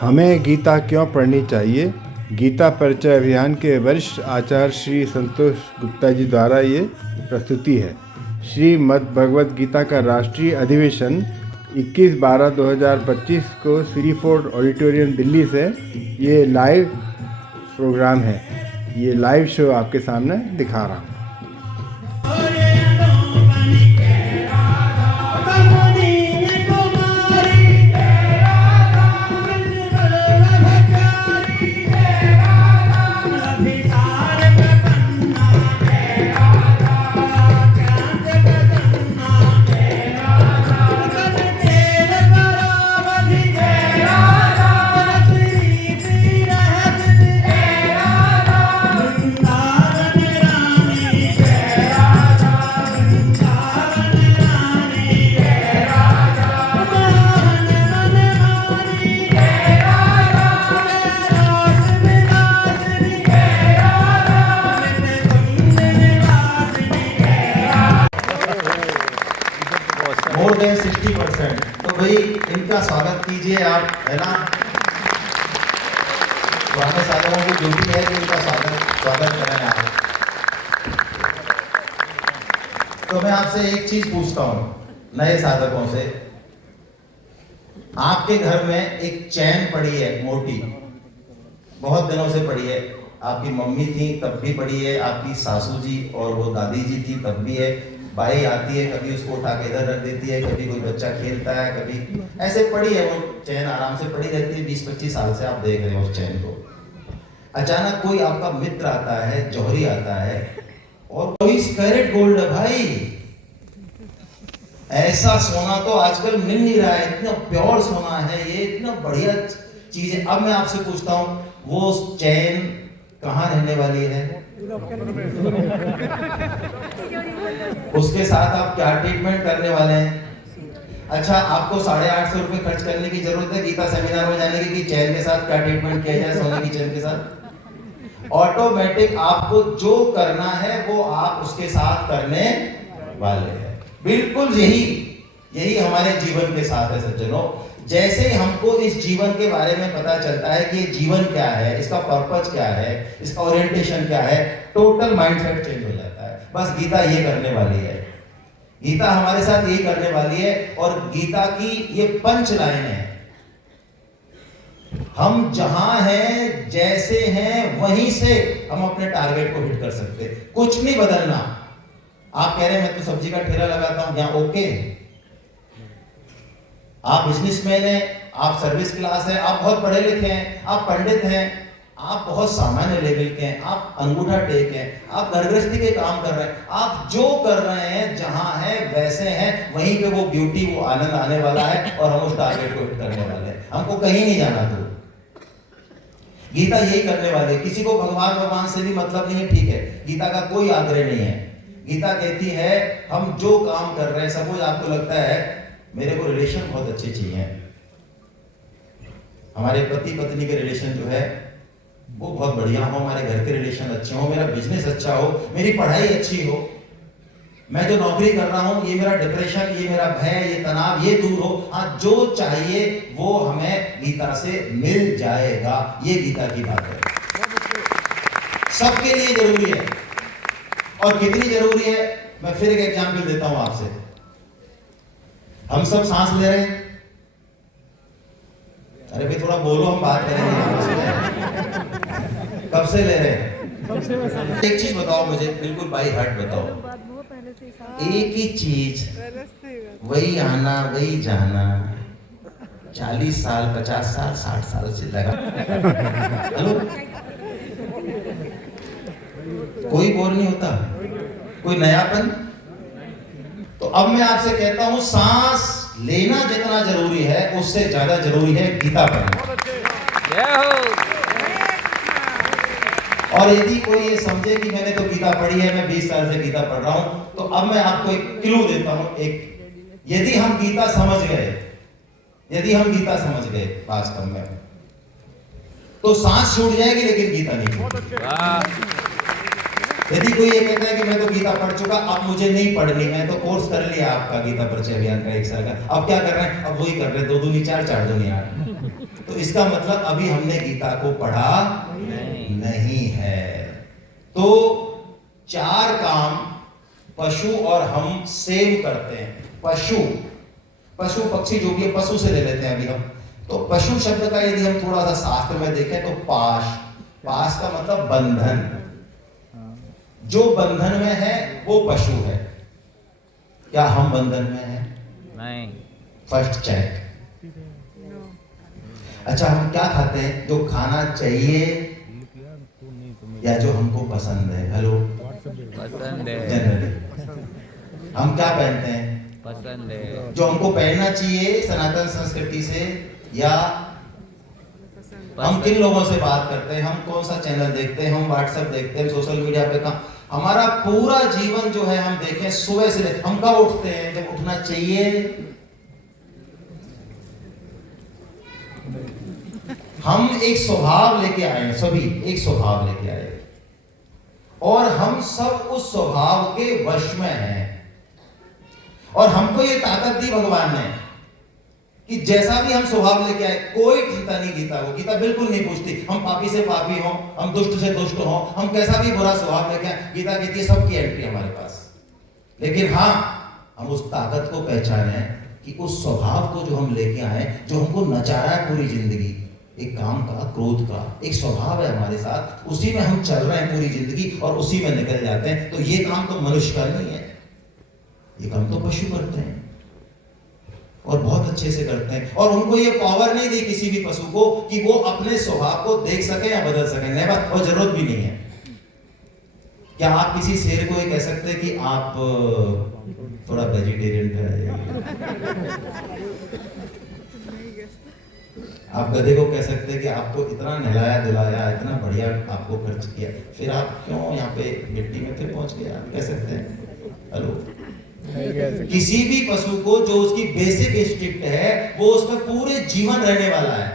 हमें गीता क्यों पढ़नी चाहिए? गीता परिचय अभियान के वरिष्ठ आचार्य श्री संतोष गुप्ता जी द्वारा ये प्रस्तुति है। श्रीमद् भगवद गीता का राष्ट्रीय अधिवेशन 21/12/2025 को श्री फोर्ट ऑडिटोरियम दिल्ली से ये लाइव प्रोग्राम है। ये लाइव शो आपके सामने दिखा रहा हूँ। More than 60%। तो भाई इनका स्वागत कीजिए आप, है ना। पुराने साधकों की ड्यूटी है कि इनका स्वागत करें आप। तो मैं आपसे एक चीज पूछता हूँ नए साधकों से, आपके घर में एक चैन पड़ी है मोटी, बहुत दिनों से पड़ी है। आपकी मम्मी थी तब भी पड़ी है, आपकी सासू जी और वो दादी जी थी तब भी है। बाई आती है, कभी उसको उठा के इधर रख देती है, कभी कोई बच्चा खेलता है, कभी ऐसे पड़ी है वो चैन, आराम से पड़ी रहती है। 20-25 साल से आप देख रहे हो उस चैन को। अचानक कोई आपका मित्र आता है, जौहरी आता है और 24 कैरेट गोल्ड है भाई। ऐसा सोना तो आजकल मिल नहीं रहा है, इतना प्योर सोना है ये, इतना बढ़िया चीज है। अब मैं आपसे पूछता हूं, वो चैन कहाँ रहने वाली है? उसके साथ आप क्या ट्रीटमेंट करने वाले हैं? अच्छा, आपको 850 रुपए खर्च करने की जरूरत है गीता सेमिनार में जाने की कि चैन के साथ क्या ट्रीटमेंट किया जाए, सोने की चैन के साथ? ऑटोमेटिक आपको जो करना है वो आप उसके साथ करने वाले हैं। बिल्कुल यही हमारे जीवन के साथ है सज्जनों। जैसे हमको इस जीवन के बारे में पता चलता है कि ये जीवन क्या है, इसका पर्पस क्या है, इसका ओरिएंटेशन क्या है, टोटल माइंडसेट चेंज हो जाता है। बस गीता ये करने वाली है, गीता हमारे साथ ये करने वाली है। और गीता की ये पंच लाइन है, हम जहां हैं, जैसे हैं, वहीं से हम अपने टारगेट को हिट कर सकते हैं। कुछ नहीं बदलना। आप कह रहे हैं मैं तो सब्जी का ठेला लगाता हूं, यहाँ ओके। आप बिजनेसमैन हैं, आप सर्विस क्लास है, आप बहुत पढ़े लिखे हैं, आप पंडित हैं, आप बहुत सामान्य लेवल के हैं, आप अंगूठा टेक हैं, आप घर गृहस्थी के काम कर रहे हैं, आप जो कर रहे हैं, जहां है वैसे हैं, वहीं पे वो ब्यूटी, वो आनंद आने वाला है और हम उस टारगेट को हिट करने वाले हैं। हमको कहीं नहीं जाना। तो गीता यही करने वाले। किसी को भगवान से भी मतलब नहीं है, ठीक है, गीता का कोई आग्रह नहीं है। गीता कहती है हम जो काम कर रहे हैं, सपोज आपको लगता है मेरे को रिलेशन बहुत अच्छे चाहिए, हमारे पति पत्नी के रिलेशन जो है वो बहुत बढ़िया हो, हमारे घर के रिलेशन अच्छे हो, मेरा बिजनेस अच्छा हो, मेरी पढ़ाई अच्छी हो, मैं जो नौकरी कर रहा हूं, ये मेरा डिप्रेशन, ये मेरा भय, ये तनाव, ये दूर हो। हाँ, जो चाहिए वो हमें गीता से मिल जाएगा। ये गीता की बात है, सबके लिए जरूरी है। और कितनी जरूरी है, मैं फिर एक एग्जाम्पल देता हूं आपसे। हम सब सांस ले रहे हैं, अरे भाई थोड़ा बोलो, हम बात करेंगे। कब से ले रहे हैं? एक चीज बताओ मुझे, बिल्कुल बाई हार्ट बताओ। एक ही चीज, वही आना वही जाना, 40 साल 50 साल 60 साल से लगा। हेलो, कोई बोर नहीं होता, कोई नयापन। तो अब मैं आपसे कहता हूं, सांस लेना जितना जरूरी है उससे ज्यादा जरूरी है गीता पढ़ना। और यदि कोई ये समझे कि मैंने तो गीता पढ़ी है, मैं 20 साल से गीता पढ़ रहा हूं, तो अब मैं आपको एक क्लू देता हूं। एक, यदि हम गीता समझ गए वास्तव में, तो सांस छूट जाएगी लेकिन गीता नहीं छूटेगी। यदि कोई ये कहता है कि मैं तो गीता पढ़ चुका, अब मुझे नहीं पढ़नी, मैं तो कोर्स कर लिया आपका गीता परिचय अभियान का 1 साल का, अब क्या कर रहे हैं? अब वही कर रहे हैं, 2 दूनी 4, 4 दूनी 8। तो इसका मतलब अभी हमने गीता को पढ़ा नहीं है। तो 4 काम पशु और हम सेम करते हैं। पशु पक्षी जो भी है, पशु से ले लेते हैं अभी हम। तो पशु शब्द का यदि हम थोड़ा सा शास्त्र में देखें तो पाश का मतलब बंधन। जो बंधन में है वो पशु है। क्या हम बंधन में हैं? नहीं। First check. अच्छा, हम क्या खाते हैं? जो खाना चाहिए या जो हमको पसंद है? हेलो, पसंद है। जनरली हम क्या पहनते हैं? पसंद है। जो हमको पहनना चाहिए सनातन संस्कृति से, या हम किन लोगों से बात करते हैं, हम कौन सा चैनल देखते हैं, हम व्हाट्सएप देखते हैं, सोशल मीडिया पे कहाँ, हमारा पूरा जीवन जो है हम देखें सुबह से हम कब उठते हैं? जब उठना चाहिए। हम एक स्वभाव लेके आए, सभी एक स्वभाव लेके आए, और हम सब उस स्वभाव के वश में हैं। और हमको ये ताकत दी भगवान ने कि जैसा भी हम स्वभाव लेके आए, कोई चिंता नहीं गीता को, गीता बिल्कुल नहीं पूछती हम पापी से पापी हो, हम दुष्ट से दुष्ट हो, हम कैसा भी बुरा स्वभाव लेके आए, गीता कहती है सबकी एंट्री हमारे पास। लेकिन हाँ, हम उस ताकत को पहचाने कि उस स्वभाव को जो हम लेके आए, जो हमको नचा रहा है पूरी जिंदगी, एक काम का, क्रोध का एक स्वभाव है हमारे साथ, उसी में हम चल रहे हैं पूरी जिंदगी और उसी में निकल जाते हैं। तो ये काम तो मनुष्य का नहीं है, ये काम तो पशु करते हैं और बहुत अच्छे से करते हैं। और उनको ये पावर नहीं दी किसी भी पशु को कि वो अपने स्वभाव को देख सके या बदल सके, नेवर, और जरूरत भी नहीं है। क्या आप किसी शेर को ये कह सकते हैं कि आप थोड़ा वेजिटेरियन पे आ जाइए? आप गधे को कह सकते हैं कि आपको इतना नहलाया धुलाया, इतना बढ़िया आपको खर्च किया, फिर आप क्यों यहाँ पे मिट्टी में फिर पहुंच गए? आप कह सकते हैं? हेलो, किसी भी पशु को जो उसकी बेसिक इंस्टिंक्ट है वो उसमें पूरे जीवन रहने वाला है।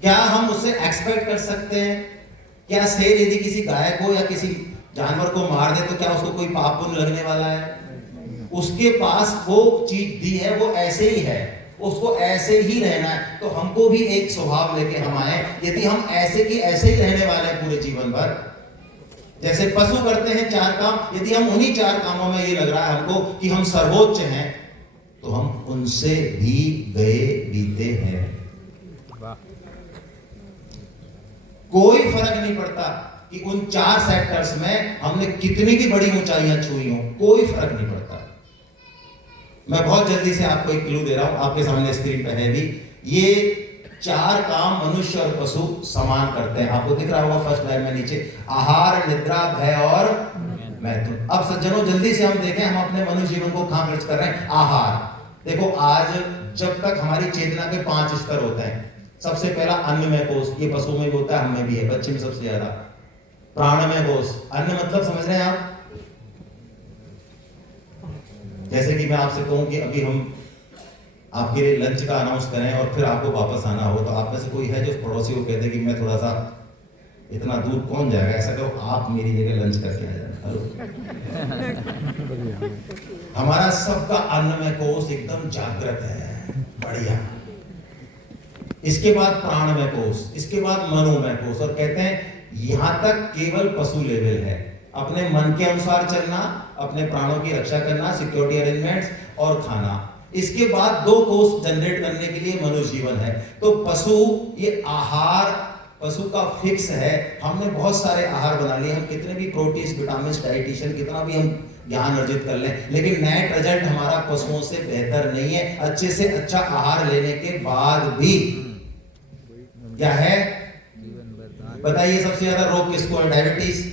क्या हम उससे एक्सपेक्ट कर सकते हैं? क्या शेर यदि किसी गाय को या किसी जानवर को मार दे तो क्या उसको कोई पाप पुण्य लगने वाला है? उसके पास वो चीज दी है, वो ऐसे ही है, उसको ऐसे ही रहना है। तो हमको भी एक स्वभाव लेके हम आए, यदि हम ऐसे की ऐसे ही रहने वाले हैं पूरे जीवन भर, जैसे पशु करते हैं 4 काम, यदि हम उन्हीं 4 कामों में ये लग रहा है हमको कि हम सर्वोच्च हैं, तो हम उनसे भी गए बीते हैं। कोई फर्क नहीं पड़ता कि उन 4 सेक्टर्स में हमने कितनी भी बड़ी ऊंचाइयां छुई हो, कोई फर्क नहीं पड़ता। मैं बहुत जल्दी से आपको एक क्लू दे रहा हूं, आपके सामने स्क्रीन पे है भी। ये 4 काम मनुष्य और पशु समान करते हैं। आपको दिख रहा होगा फर्स्ट लाइन में नीचे, आहार, निद्रा, भय और मैथुन। अब सज्जनों जल्दी से हम देखें, हम अपने मनुष्य जीवन को कहां खर्च कर रहे हैं? आहार। देखो, आज जब तक हमारी चेतना के 5 स्तर होते हैं, सबसे पहला अन्न में कोश, ये पशु में भी होता है, हम में भी है, बच्चे में सबसे ज्यादा। प्राण में कोश, अन्न मतलब समझ रहे हैं आप? जैसे कि मैं आपसे कहूं कि अभी हम आपके लिए लंच का अनाउंस करें और फिर आपको वापस आना हो, तो आप में से कोई है जो पड़ोसी को कहते कि मैं थोड़ा सा, इतना दूर कौन जाएगा, ऐसा करो आप मेरी जगह लंच करके आ जाना। हमारा सबका अन्न में कोश एकदम जागृत है, बढ़िया। इसके बाद प्राण में कोश, इसके बाद मनो में कोश, और कहते हैं यहां तक केवल पशु लेवल है। अपने मन के अनुसार चलना, अपने प्राणों की रक्षा करना, सिक्योरिटी अरेंजमेंट्स और खाना। इसके बाद 2 कोष जनरेट करने के लिए मनुष्य जीवन है। तो पशु, ये आहार पशु का फिक्स है। हमने बहुत सारे आहार बना लिए, हम कितने भी प्रोटीन, विटामिन, डाइटिशियन, कितना भी हम ज्ञान अर्जित कर लें, लेकिन नेट रिजल्ट हमारा पशुओं से बेहतर नहीं है। अच्छे से अच्छा आहार लेने के बाद भी क्या है? बताइए, सबसे ज्यादा रोग किसको है? Diabetes,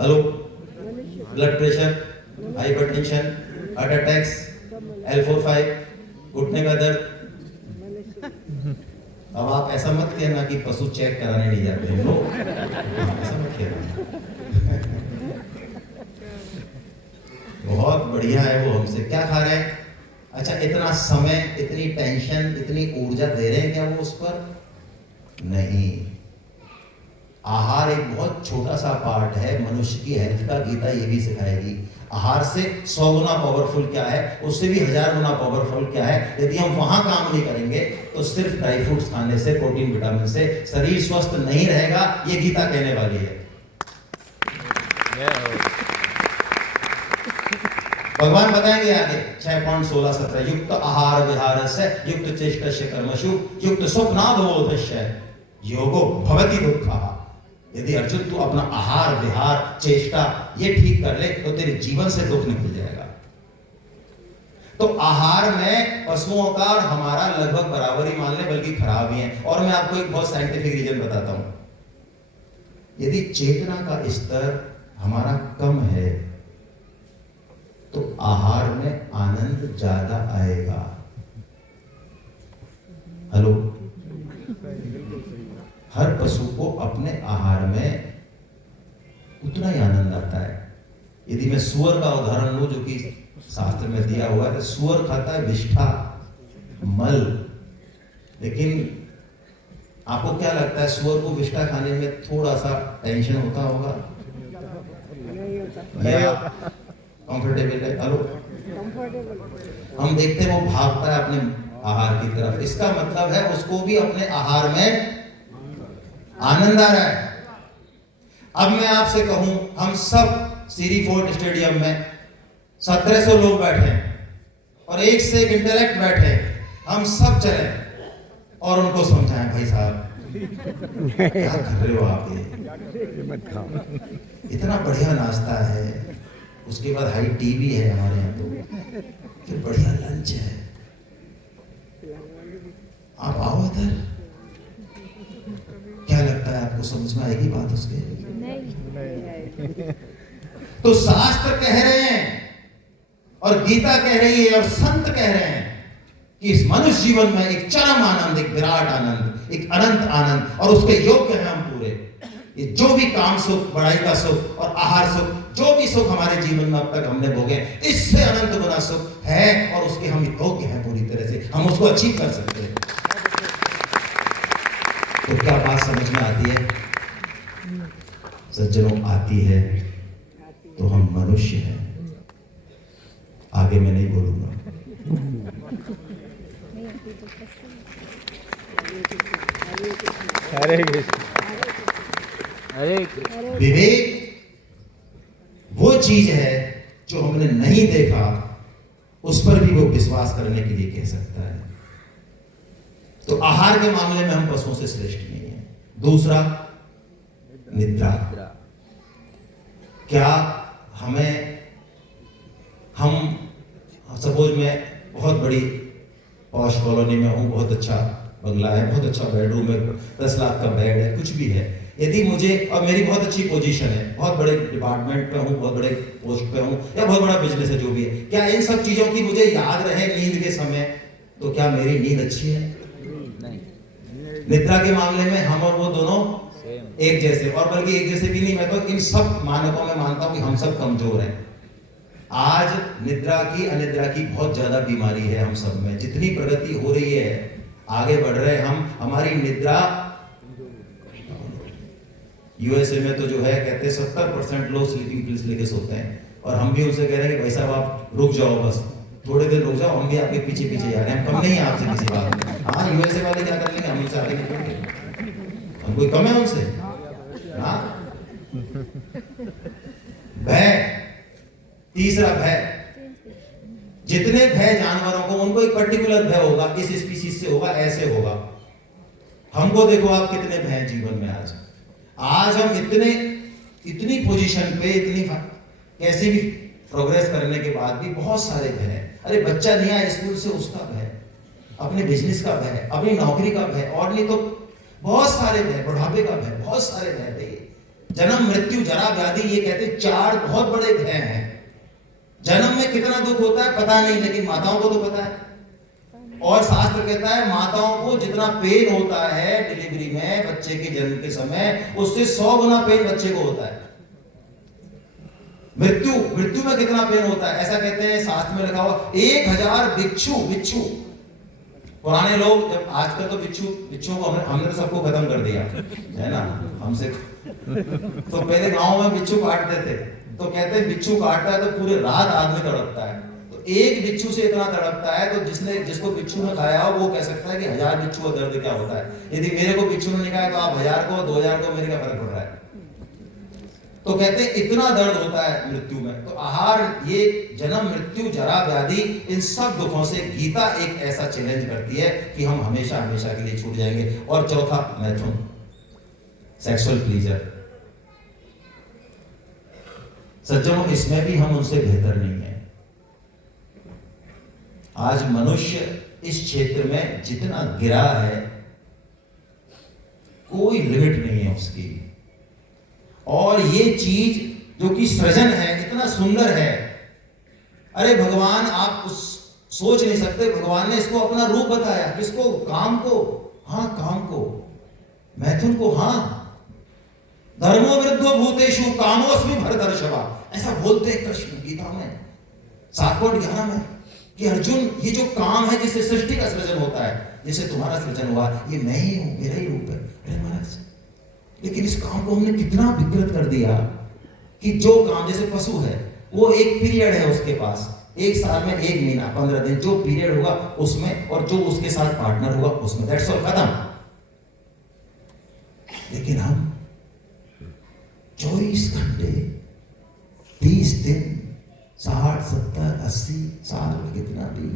hello, blood pressure, hypertension, heart attacks, L4-5, घुटने का दर्द। अब आप ऐसा मत कहना कि पशु चेक कराने नहीं जाते हैं, नो, ऐसा मत कहना। बहुत बढ़िया है वो हमसे क्या खा रहे हैं? अच्छा, इतना समय, इतनी टेंशन, इतनी ऊर्जा दे रहे हैं क्या वो उस पर? नहीं। आहार एक बहुत छोटा सा पार्ट है मनुष्य की हेल्थ का। गीता ये भी सिखाएगी आहार से 100 गुना पावरफुल क्या है, उससे भी 1000 गुना पावरफुल क्या है। यदि हम वहां काम नहीं करेंगे तो सिर्फ ड्राई फ्रूट्स खाने से, प्रोटीन विटामिन से शरीर स्वस्थ नहीं रहेगा। ये गीता कहने वाली है। भगवान बताएंगे आगे 6.16-17 युक्त आहार विहारस्य युक्त चेष्टस्य कर्मसु युक्त स्वप्नावबोधस्य योगो भवति दुःखः। यदि अर्जुन तू अपना आहार विहार चेष्टा ये ठीक कर ले तो तेरे जीवन से दुख निकल जाएगा। तो आहार में पशुओं का और हमारा लगभग बराबर ही मान ले, बल्कि खराब ही है। और मैं आपको एक बहुत साइंटिफिक रीजन बताता हूं। यदि चेतना का स्तर हमारा कम है तो आहार में आनंद ज्यादा आएगा। हेलो, हर पशु को अपने आहार में उतना ही आनंद आता है। यदि मैं सुअर का उदाहरण लूं जो कि शास्त्र में दिया हुआ है, तो सुअर खाता है विष्ठा, मल। लेकिन आपको क्या लगता है सुअर को विष्ठा खाने में थोड़ा सा टेंशन होता होगा या कंफर्टेबल है? हेलो, हम देखते हैं वो भागता है अपने आहार की तरफ। इसका मतलब है उसको भी अपने आहार में आनंद आ रहा है। अब मैं आपसे कहूं, हम सब सीरी फोर्ट स्टेडियम में 1700 लोग बैठे और एक से एक इंटेलेक्ट बैठे, हम सब चले और उनको समझाएं, भाई साहब क्या कर रहे हो आप, ये इतना बढ़िया नाश्ता है, उसके बाद हाई टी भी है हमारे यहाँ, तो फिर बढ़िया लंच है, आप आओ इधर। क्या लगता है आपको समझ में आएगी बात उसके? नहीं। तो शास्त्र कह रहे हैं और गीता कह रही है और संत कह रहे हैं कि इस मनुष्य जीवन में एक चरम आनंद, एक विराट आनंद, एक अनंत आनंद, और उसके योग्य हैं हम पूरे। ये जो भी काम सुख, बढ़ाई का सुख और आहार सुख, जो भी सुख हमारे जीवन में अब तक हमने भोगे, इससे अनंत गुना सुख है और उसके हम योग्य हैं पूरी तरह से, हम उसको अचीव कर सकते हैं। तो क्या बात समझ में आती है सज्जनों? आती है। तो हम मनुष्य हैं, आगे मैं नहीं बोलूंगा। विवेक वो चीज है जो हमने नहीं देखा, उस पर भी वो विश्वास करने के लिए कह सकता है। तो आहार के मामले में हम पशुओं से श्रेष्ठ नहीं है। दूसरा, निद्रा। क्या हम सपोज मैं बहुत बड़ी पॉश कॉलोनी में हूँ, बहुत अच्छा बंगला है, बहुत अच्छा बेडरूम है, 10 लाख का बेड है, कुछ भी है। यदि मुझे, और मेरी बहुत अच्छी पोजीशन है, बहुत बड़े डिपार्टमेंट पे हूँ, बहुत बड़े पोस्ट पे हूँ, या बहुत बड़ा बिजनेस है, जो भी है, क्या इन सब चीजों की मुझे याद रहे नींद के समय, तो क्या मेरी नींद अच्छी है? निद्रा के मामले में हम और वो दोनों एक जैसे, और बल्कि एक जैसे भी नहीं, मैं तो इन सब मानकों में मानता हूं कि हम सब कमजोर हैं। आज निद्रा की, अनिद्रा की बहुत ज्यादा बीमारी है हम सब में। जितनी प्रगति हो रही है, आगे बढ़ रहे हम, हमारी निद्रा, यूएसए में तो जो है कहते हैं 70% लोग स्लीपिंग पिल्स लेके सोते हैं, और हम भी उनसे कह रहे हैं कि भाई साहब आप रुक जाओ, बस थोड़ी देर रुक जाओ, हम भी आपके पीछे पीछे जा रहे हैं, हम कम नहीं है आपसे किसी बात में। हाँ, यूएसए वाले क्या कर लेंगे, हम उनसे आगे निकलेंगे, हम कोई कम है उनसे? हाँ। भय, तीसरा भय। जितने भय जानवरों को, उनको एक पर्टिकुलर भय होगा, इस स्पीशीज से होगा, ऐसे होगा। हमको देखो आप कितने भय जीवन में। आज हम इतनी पोजीशन पे, इतनी कैसी भी प्रोग्रेस करने के बाद भी बहुत सारे भय। अरे बच्चा नहीं आया स्कूल से, उसका भय, अपने बिजनेस का भय, अपनी नौकरी का भय, और नहीं तो बहुत सारे भय, बुढ़ापे का भय, बहुत सारे भय थे। जन्म, मृत्यु, जरा, व्याधि, ये कहते 4 बहुत बड़े भय हैं। जन्म में कितना दुख होता है पता नहीं, लेकिन माताओं को तो पता है। और शास्त्र कहता है माताओं को जितना पेन होता है डिलीवरी में, बच्चे के जन्म के समय, उससे 100 गुना पेन बच्चे को होता है। मृत्यु में कितना पेन होता है, ऐसा कहते हैं शास्त्र में लिखा हुआ 1000 बिच्छू पुराने लोग जब, आजकल तो बिच्छू को हमने तो सबको खत्म कर दिया है ना, हमसे तो पहले गांव में बिच्छू काटते थे, तो कहते हैं बिच्छू काटता है तो पूरी रात आदमी तड़पता है, तो एक बिच्छू से इतना तड़पता है, तो जिसको बिच्छू ने खाया हो वो कह सकता है कि 1000 बिच्छू का दर्द क्या होता है। यदि मेरे को बिच्छू ने नहीं खाया तो आप 1000 को 2000 को मेरे क्या फर्क पड़ रहा है। तो कहते हैं इतना दर्द होता है मृत्यु में। तो आहार, ये जन्म मृत्यु जरा व्याधि, इन सब दुखों से गीता एक ऐसा चैलेंज करती है कि हम हमेशा हमेशा के लिए छूट जाएंगे। और चौथा मैथुन, सेक्सुअल प्लीजर। सज्जनों, इसमें भी हम उनसे बेहतर नहीं है। आज मनुष्य इस क्षेत्र में जितना गिरा है, कोई लिमिट नहीं है उसकी। और ये चीज जो कि सृजन है, इतना सुंदर है, अरे भगवान, आप उस सोच नहीं सकते, भगवान ने इसको अपना रूप बताया। किसको? काम को। हाँ, काम को, मैथुन को। हाँ, धर्मो वृद्धो भूतेषु कामोस्मि भरतर्षभा, ऐसा बोलते हैं कृष्ण गीता में 7.11 में कि अर्जुन, ये जो काम है जिससे सृष्टि का सृजन होता है, जिससे तुम्हारा सृजन हुआ, ये मैं ही हूं, मेरा ही रूप है। अरे महाराज, लेकिन इस काम को हमने कितना विकृत कर दिया कि जो काम, जैसे पशु है, वो एक पीरियड है उसके पास, एक साल में 1 महीना 15 दिन, जो पीरियड होगा उसमें, और जो उसके साथ पार्टनर होगा उसमें, दैट्स ऑल, खत्म। लेकिन हम 24 घंटे 30 दिन 60 70 80 साल, कितना भी,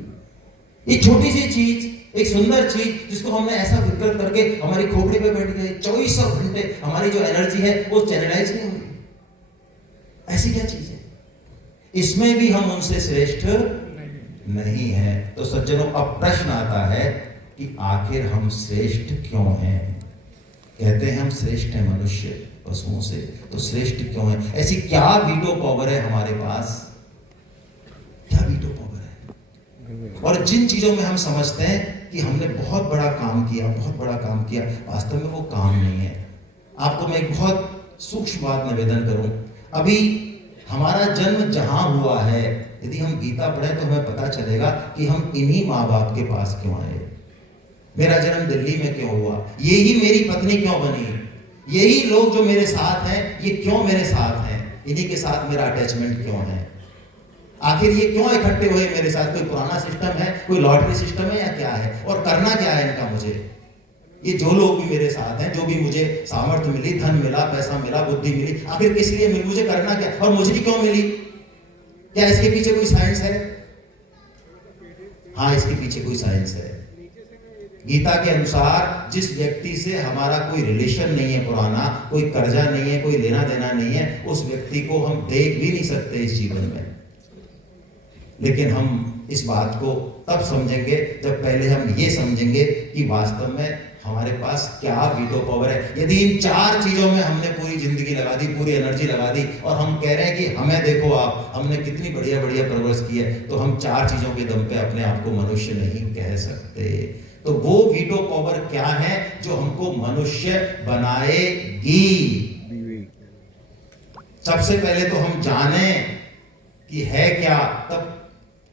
ये छोटी सी चीज, एक सुंदर चीज जिसको हमने ऐसा विकृत करके हमारी खोपड़ी पे बैठ गए, 24 घंटे हमारी जो एनर्जी है वो चैनलाइज नहीं हो रही। ऐसी क्या चीज है? इसमें भी हम उनसे श्रेष्ठ नहीं है। तो सज्जनों, अब प्रश्न आता है कि आखिर हम श्रेष्ठ क्यों हैं? कहते हैं हम श्रेष्ठ हैं मनुष्य पशुओं से, तो श्रेष्ठ क्यों है? ऐसी क्या वीटो पावर है हमारे पास? क्या वीटो पावर है? और जिन चीजों में हम समझते हैं कि हमने बहुत बड़ा काम किया, बहुत बड़ा काम किया, वास्तव में वो काम नहीं है। आपको मैं एक बहुत सूक्ष्म बात निवेदन करूं। अभी हमारा जन्म जहां हुआ है, यदि हम गीता पढ़ें तो हमें पता चलेगा कि हम इन्हीं माँ बाप के पास क्यों आए। मेरा जन्म दिल्ली में क्यों हुआ? यही मेरी पत्नी क्यों बनी? यही लोग जो मेरे साथ हैं, ये क्यों मेरे साथ हैं? इन्हीं के साथ मेरा अटैचमेंट क्यों है? आखिर ये क्यों इकट्ठे हुए मेरे साथ? कोई पुराना सिस्टम है, कोई लॉटरी सिस्टम है, या क्या है? और करना क्या है इनका मुझे? ये जो लोग भी मेरे साथ हैं, जो भी मुझे सामर्थ्य मिली, धन मिला, पैसा मिला, बुद्धि मिली, आखिर किस लिए मिली? मुझे करना क्या? और मुझे क्यों मिली? क्या इसके पीछे कोई साइंस है? हाँ, इसके पीछे कोई साइंस है। गीता के अनुसार जिस व्यक्ति से हमारा कोई रिलेशन नहीं है पुराना, कोई कर्जा नहीं है, कोई लेना देना नहीं है, उस व्यक्ति को हम देख भी नहीं सकते इस जीवन में। लेकिन हम इस बात को तब समझेंगे जब पहले हम ये समझेंगे कि वास्तव में हमारे पास क्या वीटो पावर है। यदि इन 4 चीजों में हमने पूरी जिंदगी लगा दी, पूरी एनर्जी लगा दी, और हम कह रहे हैं कि हमें देखो आप, हमने कितनी बढ़िया बढ़िया परवरिश की है, तो हम 4 चीजों के दम पे अपने आप को मनुष्य नहीं कह सकते। तो वो वीटो पावर क्या है जो हमको मनुष्य बनाएगी? सबसे पहले तो हम जाने कि है क्या, तब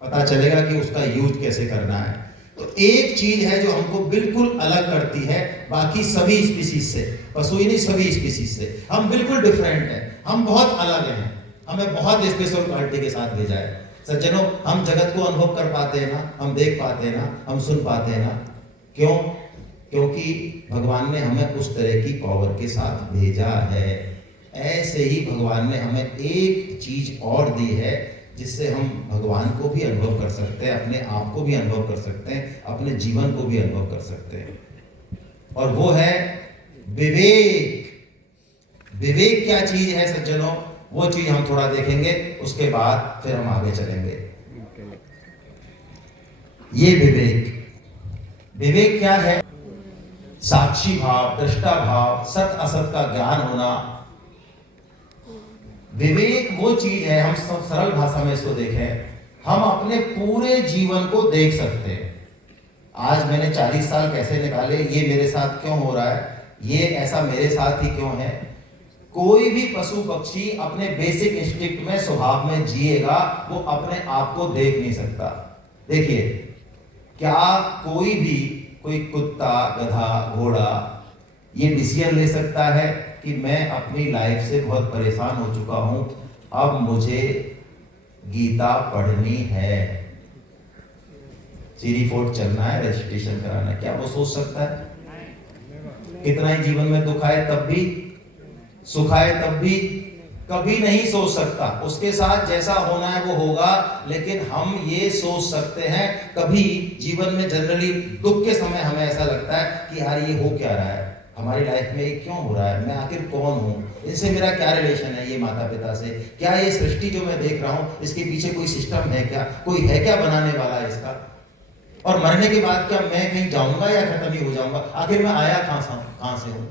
पता चलेगा कि उसका यूज कैसे करना है। तो एक चीज है जो हमको बिल्कुल अलग करती है बाकी सभी स्पीसीज से, पशु ही नहीं, सभी स्पीसीज से हम बिल्कुल डिफरेंट हैं, हम बहुत अलग हैं, हमें बहुत स्पेशल क्वालिटी के साथ भेजा है। सज्जनों, हम जगत को अनुभव कर पाते हैं ना, हम देख पाते हैं ना, हम सुन पाते हैं ना, क्यों? क्योंकि भगवान ने हमें उस तरह की पावर के साथ भेजा है। ऐसे ही भगवान ने हमें एक चीज और दी है जिससे हम भगवान को भी अनुभव कर सकते हैं, अपने आप को भी अनुभव कर सकते हैं, अपने जीवन को भी अनुभव कर सकते हैं, और वो है विवेक। विवेक क्या चीज है सज्जनों? वो चीज हम थोड़ा देखेंगे, उसके बाद फिर हम आगे चलेंगे। ये विवेक क्या है? साक्षी भाव, दृष्टा भाव, सत असत का ज्ञान होना। विवेक वो चीज है, हम सब सरल भाषा में इसको देखें, हम अपने पूरे जीवन को देख सकते हैं। आज मैंने 40 साल कैसे निकाले, ये मेरे साथ क्यों हो रहा है, ये ऐसा मेरे साथ ही क्यों है। कोई भी पशु पक्षी अपने बेसिक इंस्टिंक्ट में, स्वभाव में जिएगा, वो अपने आप को देख नहीं सकता। देखिए, क्या कोई कुत्ता, गधा, घोड़ा ये डिसीजन ले सकता है कि मैं अपनी लाइफ से बहुत परेशान हो चुका हूं, अब मुझे गीता पढ़नी है, सीरी फोर्ट चलना है, रजिस्ट्रेशन कराना है? क्या वो सोच सकता है? कितना ही जीवन में दुख आए तब भी, सुख आए तब भी, कभी नहीं सोच सकता। उसके साथ जैसा होना है वो होगा, लेकिन हम ये सोच सकते हैं कभी जीवन में, जनरली दुख के समय हमें ऐसा लगता है कि यार ये हो क्या रहा है हमारी लाइफ में, ये क्यों हो रहा है, मैं आखिर कौन हूँ, इनसे मेरा क्या रिलेशन है, ये माता पिता से, क्या ये सृष्टि जो मैं देख रहा हूँ इसके पीछे कोई सिस्टम है क्या, कोई है क्या बनाने वाला इसका, और मरने के बाद क्या मैं कहीं जाऊंगा या खत्म ही हो जाऊंगा, आखिर मैं आया कहां से हूं,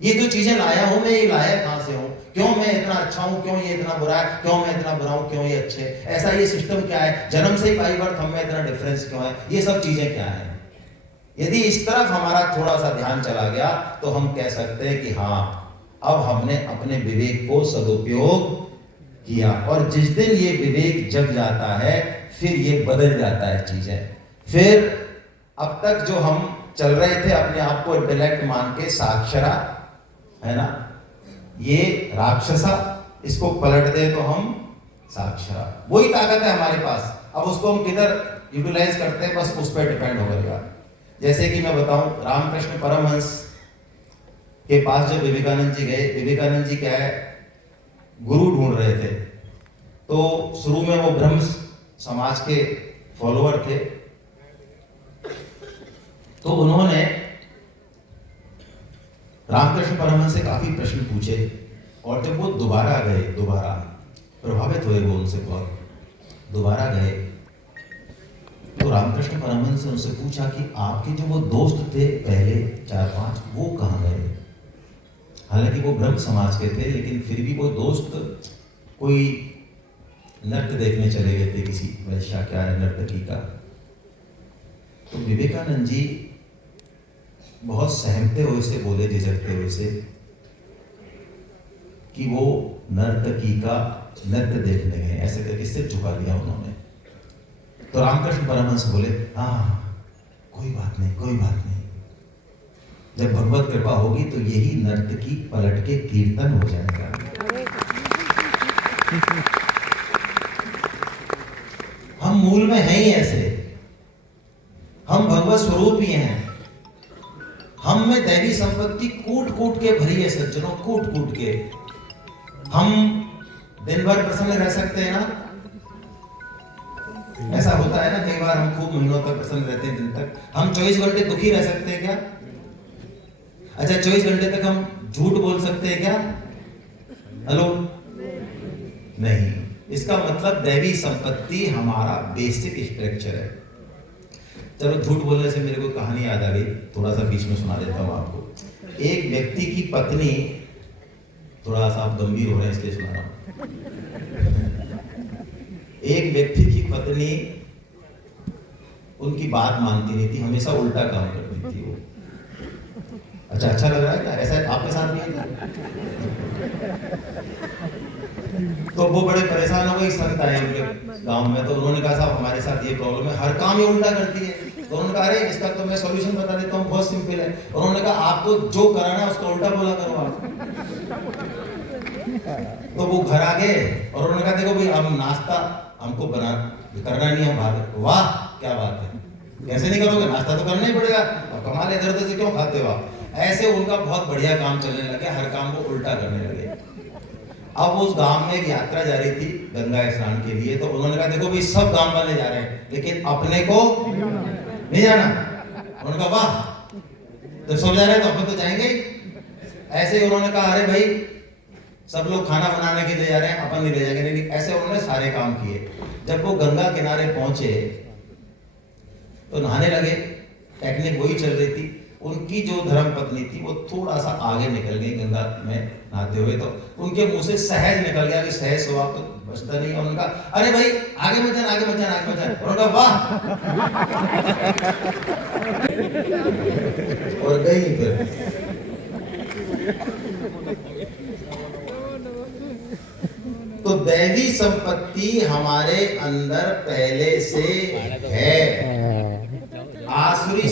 ये जो चीजें लाया हूं मैं, ये लाया कहां से हूं, क्यों मैं इतना अच्छा हूं, क्यों ये इतना बुरा है, क्यों मैं इतना बुरा हूं, क्यों ये अच्छे, ऐसा ये सिस्टम क्या है, जन्म से ही बाई बर्थ हम में इतना डिफरेंस क्यों है, ये सब चीजें क्या है। यदि इस तरफ हमारा थोड़ा सा ध्यान चला गया तो हम कह सकते हैं कि हाँ, अब हमने अपने विवेक को सदुपयोग किया, और जिस दिन ये विवेक जग जाता है फिर ये बदल जाता है चीजें। फिर अब तक जो हम चल रहे थे अपने आप को इंटेलेक्ट मान के, साक्षरा है ना, ये राक्षसा, इसको पलट दे तो हम साक्षरा, वही ताकत है हमारे पास। अब उसको हम किधर यूटिलाइज करते हैं बस उस पर डिपेंड होगा। जैसे कि मैं बताऊं, रामकृष्ण परमहंस के पास जब विवेकानंद जी गए, विवेकानंद जी क्या है, गुरु ढूंढ रहे थे, तो शुरू में वो ब्रह्म समाज के फॉलोअर थे, तो उन्होंने रामकृष्ण परमहंस से काफी प्रश्न पूछे, और जब वो दोबारा गए, दोबारा प्रभावित हुए वो उनसे बहुत, दोबारा गए तो रामकृष्ण परमहंस ने उनसे पूछा कि आपके जो वो दोस्त थे पहले 4-5, वो कहाँ गए। हालांकि वो ब्रह्म समाज के थे, लेकिन फिर भी वो दोस्त कोई नृत्य देखने चले गए थे, किसी वैश्या क्या है नर्तकी का। तो विवेकानंद जी बहुत सहमते हुए से बोले, झिझकते हुए से, कि वो नर्तकी का नृत्य देखने गए, ऐसे करके सिर झुका लिया उन्होंने। तो रामकृष्ण परमहंस बोले, हाँ कोई बात नहीं, कोई बात नहीं, जब भगवत कृपा होगी तो यही नर्तकी पलट के कीर्तन हो जाएगा। हम मूल में हैं ही ऐसे, हम भगवत स्वरूप ही हैं, हम में दैवी संपत्ति कूट कूट के भरी है सज्जनों, कूट कूट के। हम दिन भर प्रसन्न रह सकते हैं ना, ऐसा होता है ना, कई बार हम खूब महीनों तक प्रसन्न रहते हैं, दिन तक। हम 24 घंटे दुखी रह सकते हैं क्या? अच्छा, 24 घंटे तक हम झूठ बोल सकते हैं क्या? हेलो, नहीं। इसका मतलब दैवी संपत्ति हमारा बेसिक स्ट्रक्चर है। चलो, झूठ बोलने से मेरे को कहानी याद आ गई, थोड़ा सा बीच में सुना देता हूँ आपको। एक व्यक्ति की पत्नी, थोड़ा सा आप गंभीर हो रहे हैं इसलिए सुना रहा हूँ। एक व्यक्ति की पत्नी उनकी बात मानती नहीं थी, हमेशा उल्टा काम करती थी वो। अच्छा लग रहा है क्या? ऐसा आपके साथ भी है? तो वो बड़े परेशान हो गए, संत आए उनके गांव में, तो उन्होंने कहा साहब हमारे साथ ये प्रॉब्लम है, हर काम ही उल्टा करती है। तो उन्होंने कहा अरे इसका तो मैं सॉल्यूशन बता देता हूँ, बहुत सिंपल है। उन्होंने कहा आपको जो कराना है उसका उल्टा बोला करो आप। तो वो घर आ गए और उन्होंने कहा देखो भाई, हम नाश्ता हमको बना करना नहीं, हम भाग। वाह क्या बात है, कैसे नहीं करोगे, नाश्ता तो करना ही पड़ेगा, अब कमाल इधर उधर से क्यों खाते हो आप। ऐसे उनका बहुत बढ़िया काम चलने लगे, हर काम को उल्टा करने लगे। अब उस गांव में एक यात्रा जा रही थी गंगा स्नान के लिए, तो उन्होंने कहा देखो भाई सब गांव वाले जा रहे हैं लेकिन अपने को नहीं जाना। उन्होंने कहा वाह, तो सब जा रहे हैं तो अपन तो जाएंगे ही। ऐसे ही उन्होंने कहा अरे भाई सब लोग खाना बनाने के लिए जा रहे हैं, अपन नहीं ले जाएंगे। नहीं, ऐसे उन्होंने सारे काम किए। जब वो गंगा किनारे पहुंचे तो नहाने लगे, टेक्निक वही चल रही थी। उनकी जो धर्म पत्नी थी वो थोड़ा सा आगे निकल गई गंगा में नहाते हुए, तो उनके मुंह से सहज निकल गया कि सहज स्वभाव तो बचता नहीं है। उन्होंने कहा अरे भाई आगे मत जाना, आगे मत जाना, आगे मत जाना। उन्होंने कहा वाह और गई फिर। तो दैवी संपत्ति हमारे अंदर पहले से है।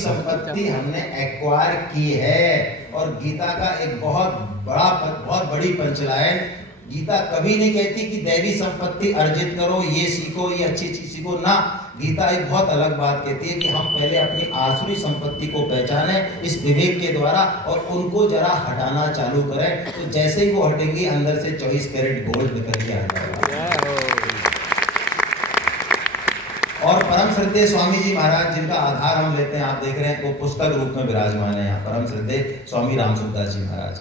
संपत्ति हमने एक्वायर की है। और गीता का एक बहुत बड़ी पंचलाइन, गीता कभी नहीं कहती कि दैवी संपत्ति अर्जित करो, ये सीखो, ये अच्छी चीज सीखो ना। गीता एक बहुत अलग बात कहती है कि हम पहले अपनी आसुरी संपत्ति को पहचाने इस विवेक के द्वारा और उनको जरा हटाना चालू करें, तो जैसे ही वो हटेंगी अंदर से 24 कैरेट गोल्ड निकल के आ जाएगा। और परम श्रद्धेय स्वामी जी महाराज, जिनका आधार हम लेते हैं, आप देख रहे हैं वो पुस्तक रूप में विराजमान है यहाँ, परम श्रद्धेय स्वामी रामसुखदास जी महाराज।